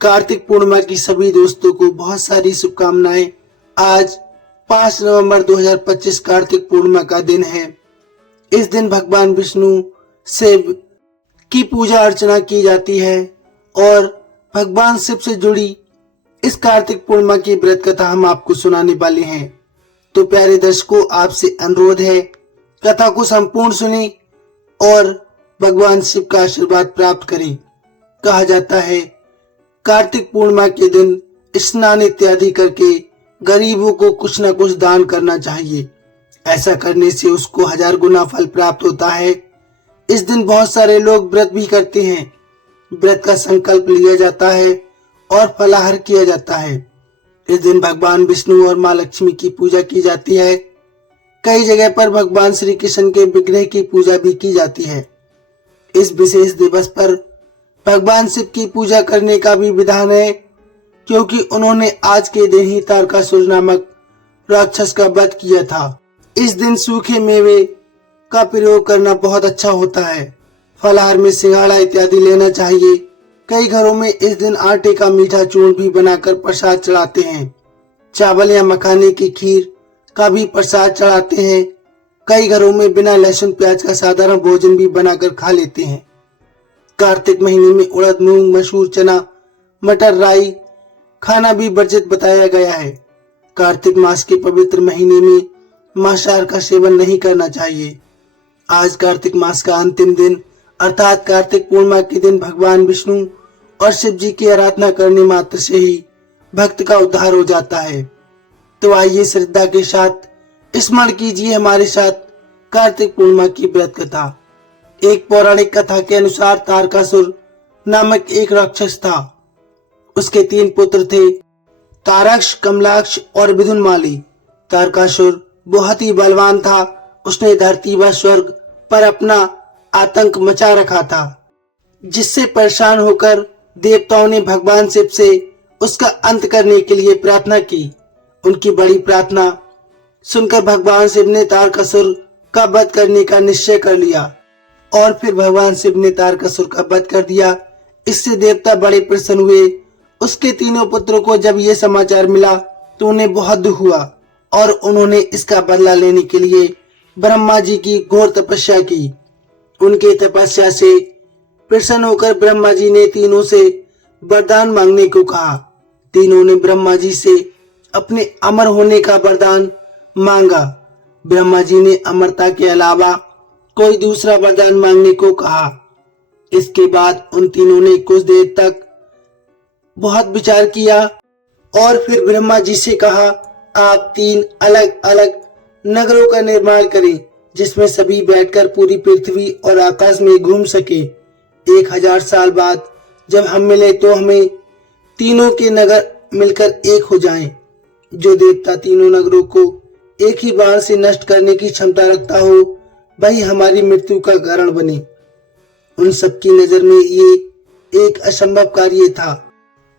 कार्तिक पूर्णिमा की सभी दोस्तों को बहुत सारी शुभकामनाएं। आज 5 नवंबर 2025 कार्तिक पूर्णिमा का दिन है। इस दिन भगवान विष्णु शिव की पूजा अर्चना की जाती है और भगवान शिव से जुड़ी इस कार्तिक पूर्णिमा की व्रत कथा हम आपको सुनाने वाले हैं। तो प्यारे दर्शकों, आपसे अनुरोध है कथा को संपूर्ण सुनें और भगवान शिव का आशीर्वाद प्राप्त करें। कहा जाता है कार्तिक पूर्णिमा के दिन स्नान इत्यादि करके गरीबों को कुछ न कुछ दान करना चाहिए। ऐसा करने से उसको 1000 गुना फल प्राप्त होता है। इस दिन बहुत सारे लोग व्रत भी करते हैं। व्रत का संकल्प लिया जाता है और फलाहार किया जाता है। इस दिन भगवान विष्णु और माँ लक्ष्मी की पूजा की जाती है। कई जगह पर भगवान श्री कृष्ण के विग्रह की पूजा भी की जाती है। इस विशेष दिवस पर भगवान शिव की पूजा करने का भी विधान है, क्योंकि उन्होंने आज के दिन ही तारकासुर नामक राक्षस का वध किया था। इस दिन सूखे मेवे का प्रयोग करना बहुत अच्छा होता है। फलाहार में सिंघाड़ा इत्यादि लेना चाहिए। कई घरों में इस दिन आटे का मीठा चूर्ण भी बनाकर प्रसाद चढ़ाते हैं। चावल या मखाने की खीर का भी प्रसाद चढ़ाते हैं। कई घरों में बिना लहसुन प्याज का साधारण भोजन भी बनाकर खा लेते हैं। कार्तिक महीने में उड़द, मूंग, मसूर, चना, मटर, राई खाना भी वर्जित बताया गया है। कार्तिक मास के पवित्र महीने में मांसाहार का सेवन नहीं करना चाहिए। आज कार्तिक मास का अंतिम दिन अर्थात कार्तिक पूर्णिमा के दिन भगवान विष्णु और शिव जी की आराधना करने मात्र से ही भक्त का उद्धार हो जाता है। तो आइए श्रद्धा के साथ स्मरण कीजिए हमारे साथ कार्तिक पूर्णिमा की व्रत कथा। एक पौराणिक कथा के अनुसार तारकासुर नामक एक राक्षस था। उसके 3 पुत्र थे, तारक्ष, कमलाक्ष और विदुनमाली। तारकासुर बहुत ही बलवान था। उसने धरती व स्वर्ग पर अपना आतंक मचा रखा था, जिससे परेशान होकर देवताओं ने भगवान शिव से उसका अंत करने के लिए प्रार्थना की। उनकी बड़ी प्रार्थना सुनकर भगवान शिव ने तारकासुर का वध करने का निश्चय कर लिया और फिर भगवान शिव ने तारकासुर का वध कर दिया। इससे देवता बड़े प्रसन्न हुए। उसके 3 पुत्रों को जब ये समाचार मिला तो उन्हें बहुत दुख हुआ और उन्होंने इसका बदला लेने के लिए ब्रह्मा जी की घोर तपस्या की। उनके तपस्या से प्रसन्न होकर ब्रह्मा जी ने तीनों से वरदान मांगने को कहा। तीनों ने ब्रह्मा जी से अपने अमर होने का वरदान मांगा। ब्रह्मा जी ने अमरता के अलावा कोई दूसरा वरदान मांगने को कहा। इसके बाद उन तीनों ने कुछ देर तक बहुत विचार किया और फिर ब्रह्मा जी से कहा, आप 3 अलग अलग नगरों का निर्माण करें, जिसमें सभी बैठकर पूरी पृथ्वी और आकाश में घूम सके। 1000 साल बाद जब हम मिले तो हमें तीनों के नगर मिलकर एक हो जाएं। जो देवता तीनों नगरों को एक ही बाण से नष्ट करने की क्षमता रखता हो, वही हमारी मृत्यु का कारण बने। उन सबकी नजर में ये एक असंभव कार्य था।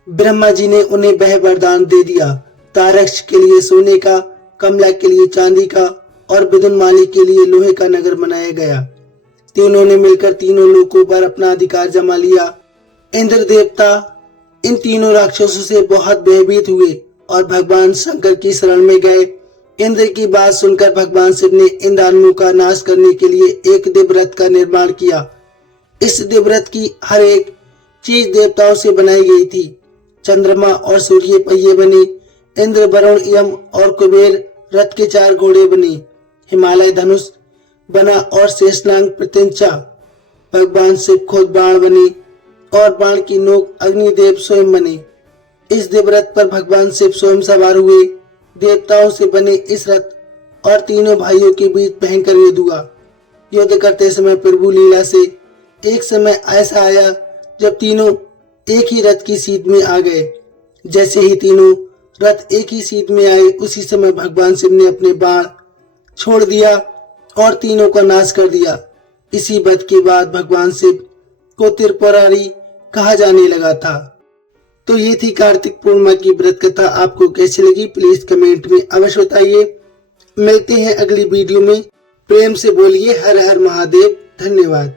ब्रह्मा जी ने उन्हें वह वरदान दे दिया। तारक्ष के लिए सोने का, कमला के लिए चांदी का और विदुनमाली के लिए लोहे का नगर बनाया गया। तीनों ने मिलकर तीनों लोकों पर अपना अधिकार जमा लिया। इंद्र देवता इन तीनों राक्षसों से बहुत भयभीत हुए और भगवान शंकर की शरण में गए। इंद्र की बात सुनकर भगवान शिव ने इन दानवों का नाश करने के लिए एक दिव्यरथ का निर्माण किया। इस दिव्यरथ की हर एक चीज देवताओं से बनाई गई थी। चंद्रमा और सूर्य पहिए बने। इंद्र, वरुण, यम और कुबेर रथ के 4 घोड़े बने। हिमालय धनुष बना और शेषनाग प्रत्यंचा। भगवान शिव खुद बाण बने और बाण की नोक अग्निदेव स्वयं बने। इस दिव्यरथ पर भगवान शिव स्वयं सवार हुए। देवताओं से बने इस रथ और तीनों भाइयों के बीच भयंकर युद्ध हुआ। युद्ध करते समय प्रभु लीला से एक समय ऐसा आया जब तीनों एक ही रथ की सीध में आ गए। जैसे ही तीनों रथ एक ही सीध में आए, उसी समय भगवान शिव ने अपने बाण छोड़ दिया और तीनों का नाश कर दिया। इसी वध के बाद भगवान शिव को त्रिपुरारी कहा जाने लगा था। तो ये थी कार्तिक पूर्णिमा की व्रत कथा। आपको कैसी लगी प्लीज कमेंट में अवश्य बताइए। मिलते हैं अगली वीडियो में। प्रेम से बोलिए हर हर महादेव। धन्यवाद।